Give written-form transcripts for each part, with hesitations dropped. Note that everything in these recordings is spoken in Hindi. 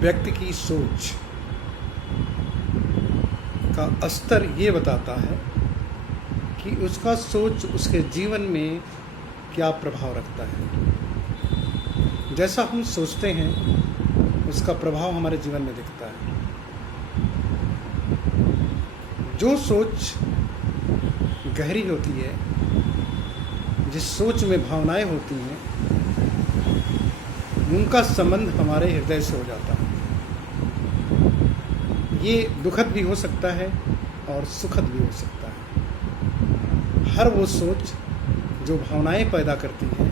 व्यक्ति की सोच का स्तर ये बताता है कि उसका सोच उसके जीवन में क्या प्रभाव रखता है। जैसा हम सोचते हैं उसका प्रभाव हमारे जीवन में दिखता है। जो सोच गहरी होती है, जिस सोच में भावनाएं होती हैं, उनका संबंध हमारे हृदय से हो जाता है। ये दुखद भी हो सकता है और सुखद भी हो सकता है। हर वो सोच जो भावनाएं पैदा करती हैं,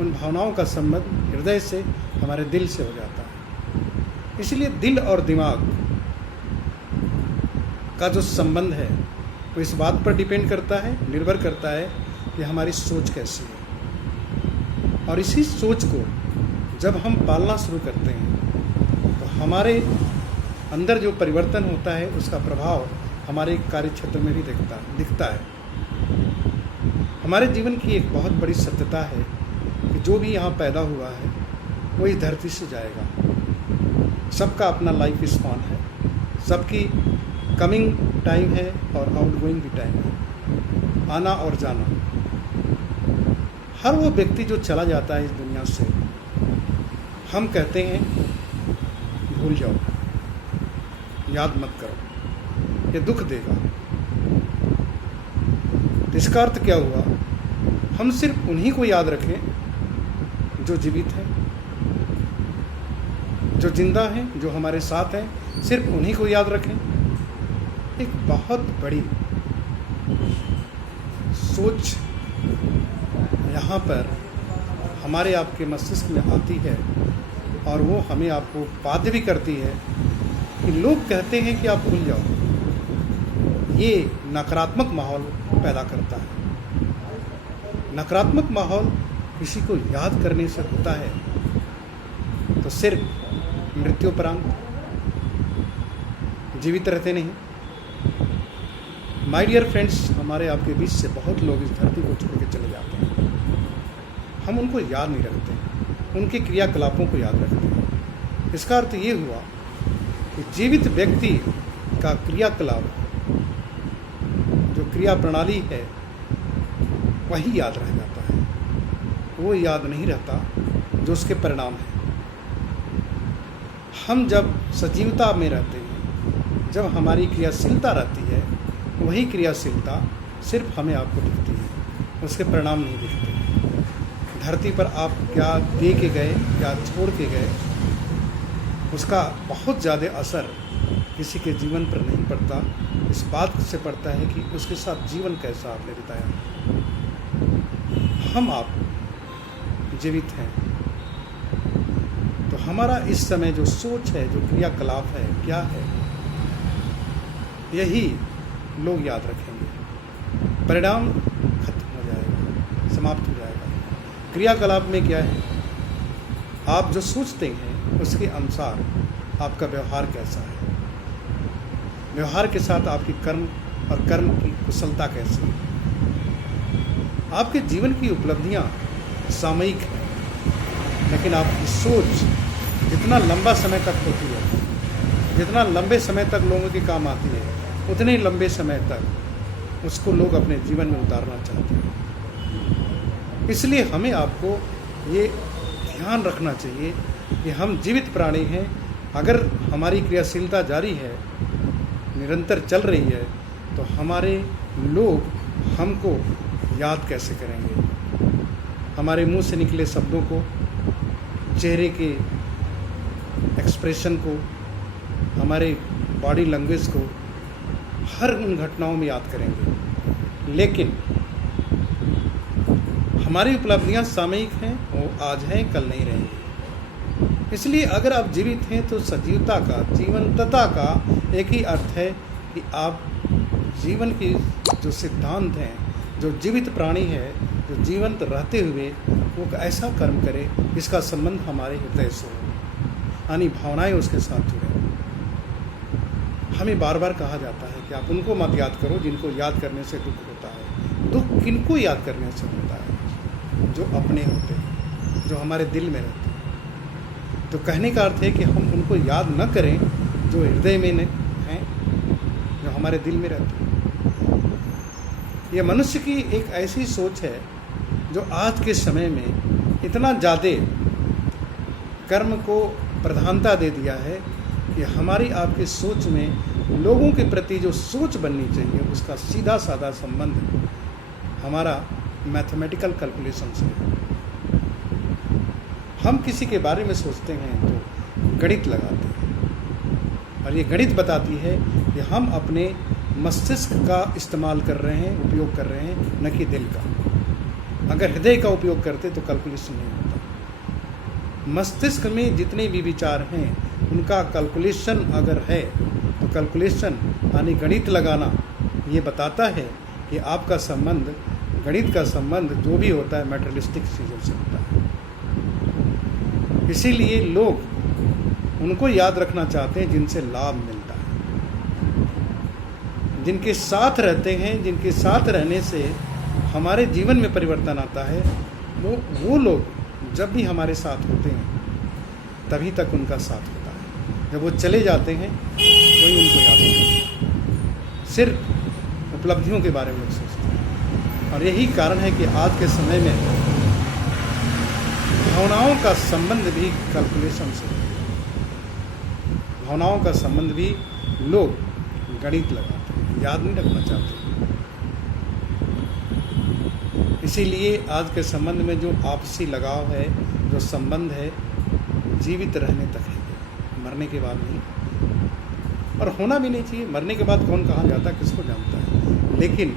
उन भावनाओं का संबंध हृदय से, हमारे दिल से हो जाता है। इसलिए दिल और दिमाग का जो संबंध है वो इस बात पर डिपेंड करता है, निर्भर करता है कि हमारी सोच कैसी है। और इसी सोच को जब हम पालना शुरू करते हैं तो हमारे अंदर जो परिवर्तन होता है उसका प्रभाव हमारे कार्य क्षेत्र में भी दिखता है। हमारे जीवन की एक बहुत बड़ी सत्यता है कि जो भी यहाँ पैदा हुआ है वो इस धरती से जाएगा। सबका अपना लाइफ स्पैन है, सबकी कमिंग टाइम है और आउटगोइंग भी टाइम है, आना और जाना। हर वो व्यक्ति जो चला जाता है इस दुनिया से, हम कहते हैं भूल जाओ, याद मत करो, ये दुख देगा। इसका अर्थ क्या हुआ? हम सिर्फ उन्हीं को याद रखें जो जीवित हैं, जो जिंदा हैं, जो हमारे साथ हैं, सिर्फ उन्हीं को याद रखें। एक बहुत बड़ी सोच यहाँ पर हमारे आपके मस्तिष्क में आती है और वो हमें आपको बाध्य भी करती है कि लोग कहते हैं कि आप भूल जाओ। ये नकारात्मक माहौल पैदा करता है। नकारात्मक माहौल किसी को याद करने से होता है तो सिर्फ मृत्युपरांत, जीवित रहते नहीं। माय डियर फ्रेंड्स, हमारे आपके बीच से बहुत लोग इस धरती को छोड़ के चले जाते हैं। हम उनको याद नहीं रखते, उनके क्रियाकलापों को याद रखते हैं। इसका अर्थ ये हुआ कि जीवित व्यक्ति का क्रियाकलाप, जो क्रिया प्रणाली है, वही याद रह जाता है। वो याद नहीं रहता जो उसके परिणाम है। हम जब सजीवता में रहते हैं, जब हमारी क्रियाशीलता रहती है, वही क्रियाशीलता सिर्फ हमें आपको दिखती है, उसके परिणाम नहीं दिखते। धरती पर आप क्या दे के गए, क्या छोड़ के गए, उसका बहुत ज़्यादा असर किसी के जीवन पर नहीं पड़ता। इस बात से पड़ता है कि उसके साथ जीवन कैसा आपने बिताया। हम आप जीवित हैं तो हमारा इस समय जो सोच है, जो क्रियाकलाप है, क्या है, यही लोग याद रखेंगे। परिणाम खत्म हो जाएगा, समाप्त हो जाएगा। क्रियाकलाप में क्या है? आप जो सोचते हैं उसके अनुसार आपका व्यवहार कैसा है, व्यवहार के साथ आपकी कर्म और कर्म की कुशलता कैसी है। आपके जीवन की उपलब्धियां सामयिक हैं, लेकिन आपकी सोच जितना लंबा समय तक होती है, जितना लंबे समय तक लोगों के काम आती है, उतने लंबे समय तक उसको लोग अपने जीवन में उतारना चाहते हैं। इसलिए हमें आपको ये ध्यान रखना चाहिए कि हम जीवित प्राणी हैं। अगर हमारी क्रियाशीलता जारी है, निरंतर चल रही है, तो हमारे लोग हमको याद कैसे करेंगे? हमारे मुंह से निकले शब्दों को, चेहरे के एक्सप्रेशन को, हमारे बॉडी लैंग्वेज को, हर उन घटनाओं में याद करेंगे। लेकिन हमारी उपलब्धियां सामयिक हैं, वो आज हैं, कल नहीं रहेंगी। इसलिए अगर आप जीवित हैं तो सजीवता का, जीवंतता का एक ही अर्थ है कि आप जीवन की जो सिद्धांत हैं, जो जीवित प्राणी है, जो जीवंत रहते हुए वो ऐसा कर्म करे जिसका संबंध हमारे हृदय से हो, यानी भावनाएं उसके साथ जुड़े। हमें बार बार कहा जाता है कि आप उनको मत याद करो जिनको याद करने से दुख होता है। दुख किनको याद करने से होता है? जो अपने होते हैं, जो हमारे दिल में रहते हैं। तो कहने का अर्थ है कि हम उनको याद न करें जो हृदय में हैं, जो हमारे दिल में रहते हैं। यह मनुष्य की एक ऐसी सोच है जो आज के समय में इतना ज़्यादा कर्म को प्रधानता दे दिया है कि हमारी आपकी सोच में लोगों के प्रति जो सोच बननी चाहिए उसका सीधा साधा संबंध हमारा मैथमेटिकल कैलकुलेशन से है। हम किसी के बारे में सोचते हैं तो गणित लगाते हैं, और ये गणित बताती है कि हम अपने मस्तिष्क का इस्तेमाल कर रहे हैं, उपयोग कर रहे हैं, न कि दिल का। अगर हृदय का उपयोग करते तो कैलकुलेशन नहीं होता। मस्तिष्क में जितने भी विचार हैं उनका कैलकुलेशन अगर है तो कैलकुलेशन यानी गणित लगाना ये बताता है कि आपका संबंध, गणित का संबंध जो भी होता है मैटेरियलिस्टिक चीज़ों से होता है। इसीलिए लोग उनको याद रखना चाहते हैं जिनसे लाभ मिलता है, जिनके साथ रहते हैं, जिनके साथ रहने से हमारे जीवन में परिवर्तन आता है। वो लोग जब भी हमारे साथ होते हैं तभी तक उनका साथ होता है। जब वो चले जाते हैं कोई उनको याद नहीं करता, सिर्फ उपलब्धियों के बारे में सोचते हैं। और यही कारण है कि आज के समय में भावनाओं का संबंध भी कैलकुलेशन से है। भावनाओं का संबंध भी लोग गणित लगाते हैं, याद नहीं रखना चाहते। इसीलिए आज के संबंध में जो आपसी लगाव है, जो संबंध है, जीवित रहने तक है, मरने के बाद नहीं। और होना भी नहीं चाहिए। मरने के बाद कौन कहाँ जाता है किसको जानता है। लेकिन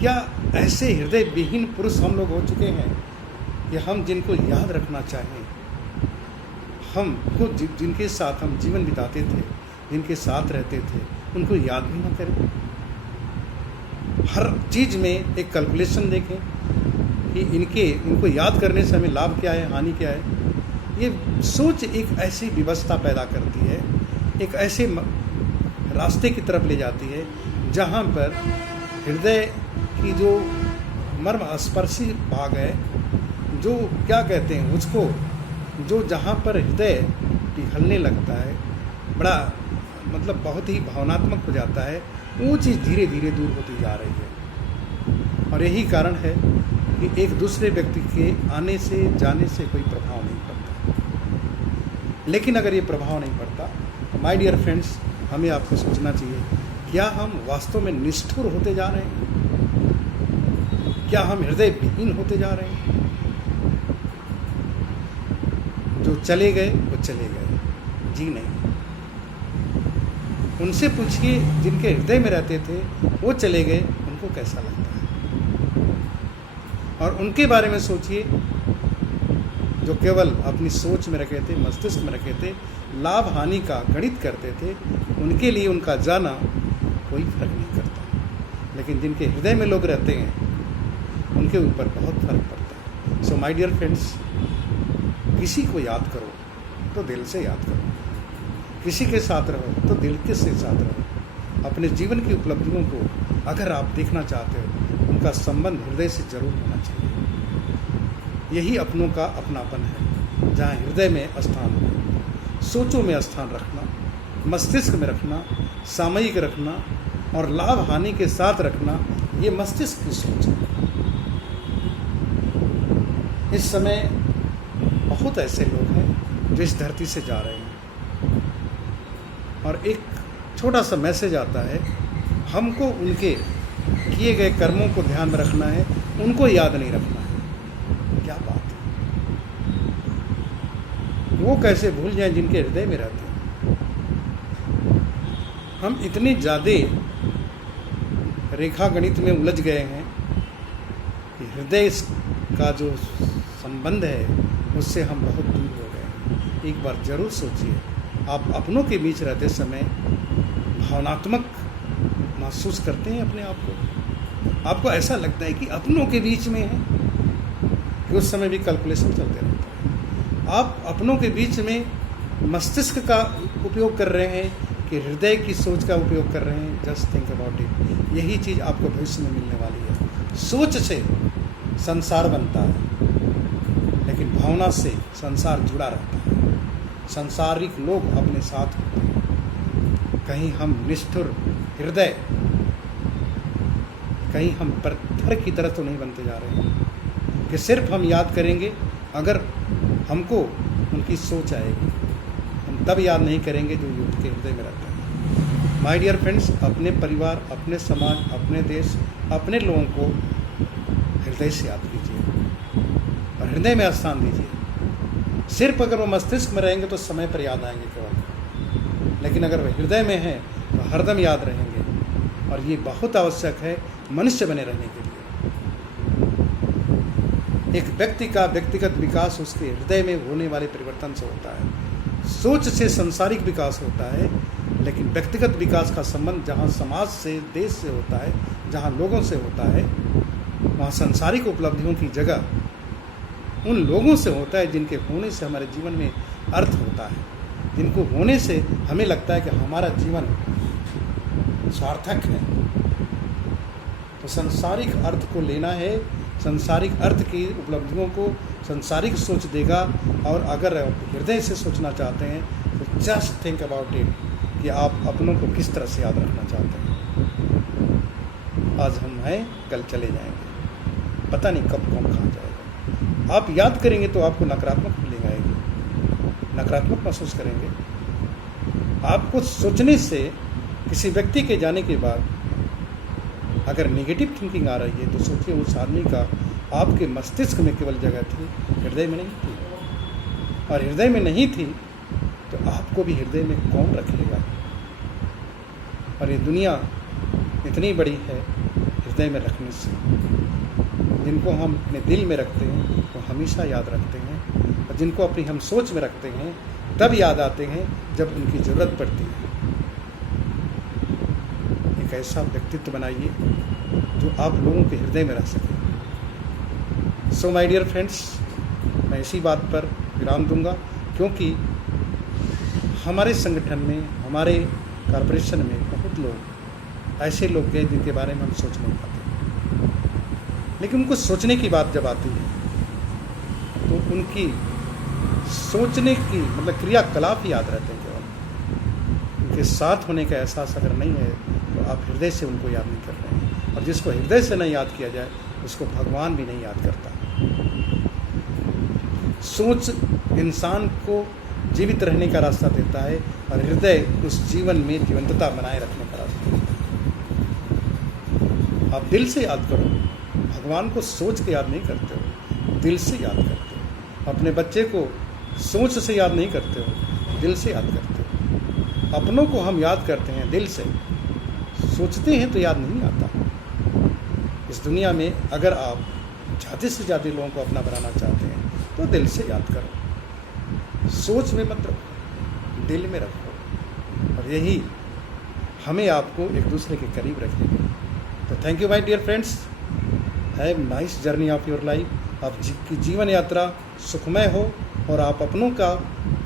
क्या ऐसे हृदय विहीन पुरुष हम लोग हो चुके हैं कि हम जिनको याद रखना चाहें, हमको जिनके साथ हम जीवन बिताते थे, जिनके साथ रहते थे, उनको याद भी ना करें। हर चीज़ में एक कैलकुलेशन देखें कि इनको याद करने से हमें लाभ क्या है, हानि क्या है। ये सोच एक ऐसी व्यवस्था पैदा करती है, एक ऐसे रास्ते की तरफ ले जाती है जहाँ पर हृदय की जो मर्म स्पर्शी भाग है, जो क्या कहते हैं उसको, जो जहाँ पर हृदय पिघलने लगता है, बड़ा मतलब बहुत ही भावनात्मक हो जाता है, वो चीज़ धीरे धीरे दूर होती जा रही है। और यही कारण है कि एक दूसरे व्यक्ति के आने से जाने से कोई प्रभाव नहीं पड़ता। लेकिन अगर ये प्रभाव नहीं पड़ता तो माय डियर फ्रेंड्स, हमें आपको सोचना चाहिए, क्या हम वास्तव में निष्ठुर होते जा रहे हैं? क्या हम हृदय विहीन होते जा रहे हैं? जो चले गए वो चले गए, जी नहीं। उनसे पूछिए जिनके हृदय में रहते थे, वो चले गए, उनको कैसा लगता है। और उनके बारे में सोचिए जो केवल अपनी सोच में रखे थे, मस्तिष्क में रखे थे, लाभ हानि का गणित करते थे, उनके लिए उनका जाना कोई फर्क नहीं करता। लेकिन जिनके हृदय में लोग रहते हैं उनके ऊपर बहुत फर्क पड़ता है। सो माय डियर फ्रेंड्स, किसी को याद करो तो दिल से याद करो, किसी के साथ रहो तो दिल के से साथ रहो। अपने जीवन की उपलब्धियों को अगर आप देखना चाहते हो, उनका संबंध हृदय से जरूर होना चाहिए। यही अपनों का अपनापन है, जहाँ हृदय में स्थान हो, सोचों में स्थान रखना, मस्तिष्क में रखना, सामयिक रखना और लाभ हानि के साथ रखना, ये मस्तिष्क की सोच है। इस समय बहुत ऐसे लोग हैं जो इस धरती से जा रहे हैं और एक छोटा सा मैसेज आता है, हमको उनके किए गए कर्मों को ध्यान में रखना है, उनको याद नहीं रखना है। क्या बात है, वो कैसे भूल जाएं जिनके हृदय में रहते हैं। हम इतने ज़्यादा रेखा गणित में उलझ गए हैं कि हृदय का जो संबंध है उससे हम बहुत दूर हो गए हैं। एक बार ज़रूर सोचिए, आप अपनों के बीच रहते समय भावनात्मक महसूस करते हैं अपने आप को? आपको ऐसा लगता है कि अपनों के बीच में है कि उस समय भी कैलकुलेशन चलते रहता है? आप अपनों के बीच में मस्तिष्क का उपयोग कर रहे हैं कि हृदय की सोच का उपयोग कर रहे हैं? Just think about it. यही चीज़ आपको भविष्य में मिलने वाली है। सोच से संसार बनता है, लेकिन भावना से संसार जुड़ा रहता है। संसारिक लोग अपने साथ होते हैं। कहीं हम निष्ठुर हृदय, कहीं हम पत्थर की तरह तो नहीं बनते जा रहे हैं कि सिर्फ हम याद करेंगे अगर हमको उनकी सोच आएगी। हम तब याद नहीं करेंगे जो युद्ध के हृदय में रहते हैं। माय डियर फ्रेंड्स, अपने परिवार, अपने समाज, अपने देश, अपने लोगों को हृदय से याद कीजिए और हृदय में स्थान दीजिए। सिर्फ अगर वो मस्तिष्क में रहेंगे तो समय पर याद आएंगे केवल, लेकिन अगर वे हृदय में हैं तो हरदम याद रहेंगे। और ये बहुत आवश्यक है मनुष्य बने रहने के लिए। एक व्यक्ति का व्यक्तिगत विकास उसके हृदय में होने वाले परिवर्तन से होता है। सोच से सांसारिक विकास होता है, लेकिन व्यक्तिगत विकास का संबंध जहाँ समाज से, देश से होता है, जहाँ लोगों से होता है, वहाँ सांसारिक उपलब्धियों की जगह उन लोगों से होता है जिनके होने से हमारे जीवन में अर्थ होता है, जिनको होने से हमें लगता है कि हमारा जीवन सार्थक है। तो सांसारिक अर्थ को लेना है, सांसारिक अर्थ की उपलब्धियों को सांसारिक सोच देगा। और अगर हृदय से सोचना चाहते हैं तो जस्ट थिंक अबाउट इट कि आप अपनों को किस तरह से याद रखना चाहते हैं। आज हम हैं, कल चले जाएंगे, पता नहीं कब कौन कहाँ जाएगा। आप याद करेंगे तो आपको नकारात्मक फीलिंग आएगी, नकारात्मक महसूस करेंगे। आपको सोचने से, किसी व्यक्ति के जाने के बाद अगर नेगेटिव थिंकिंग आ रही है तो सोचिए उस आदमी का आपके मस्तिष्क में केवल जगह थी, हृदय में नहीं थी। और हृदय में नहीं थी तो आपको भी हृदय में कौन रखेगा। और ये दुनिया इतनी बड़ी है हृदय में रखने से। जिनको हम अपने दिल में रखते हैं वो हमेशा याद रखते हैं, और जिनको अपनी हम सोच में रखते हैं तब याद आते हैं जब उनकी ज़रूरत पड़ती है। एक ऐसा व्यक्तित्व बनाइए जो आप लोगों के हृदय में रह सके। सो माय डियर फ्रेंड्स, मैं इसी बात पर विराम दूंगा, क्योंकि हमारे संगठन में, हमारे कॉरपोरेशन में बहुत लोग ऐसे लोग हैं जिनके बारे में हम सोच नहीं पाते, लेकिन उनको सोचने की बात जब आती है तो उनकी सोचने की मतलब क्रियाकलाप ही याद रहते हैं केवल। उनके साथ होने का एहसास अगर नहीं है तो आप हृदय से उनको याद नहीं कर रहे हैं। और जिसको हृदय से नहीं याद किया जाए उसको भगवान भी नहीं याद करता। सोच इंसान को जीवित रहने का रास्ता देता है, और हृदय उस जीवन में जीवंतता बनाए रखने का रास्ता देता है। आप दिल से याद करो, भगवान को सोच के याद नहीं करते हो, दिल से याद करते हो। अपने बच्चे को सोच से याद नहीं करते हो, दिल से याद करते हो। अपनों को हम याद करते हैं दिल से, सोचते हैं तो याद नहीं आता। इस दुनिया में अगर आप ज़्यादा से ज़्यादा लोगों को अपना बनाना चाहते हैं तो दिल से याद करो, सोच में मत रखो, दिल में रखो। और यही हमें आपको एक दूसरे के करीब रखेगा। तो thank you my dear friends, have nice journey of your life. आपकी जीवन यात्रा सुखमय हो और आप अपनों का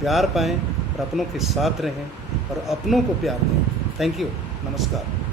प्यार पाएँ और अपनों के साथ रहें और अपनों को प्यार दें। थैंक यू, नमस्कार।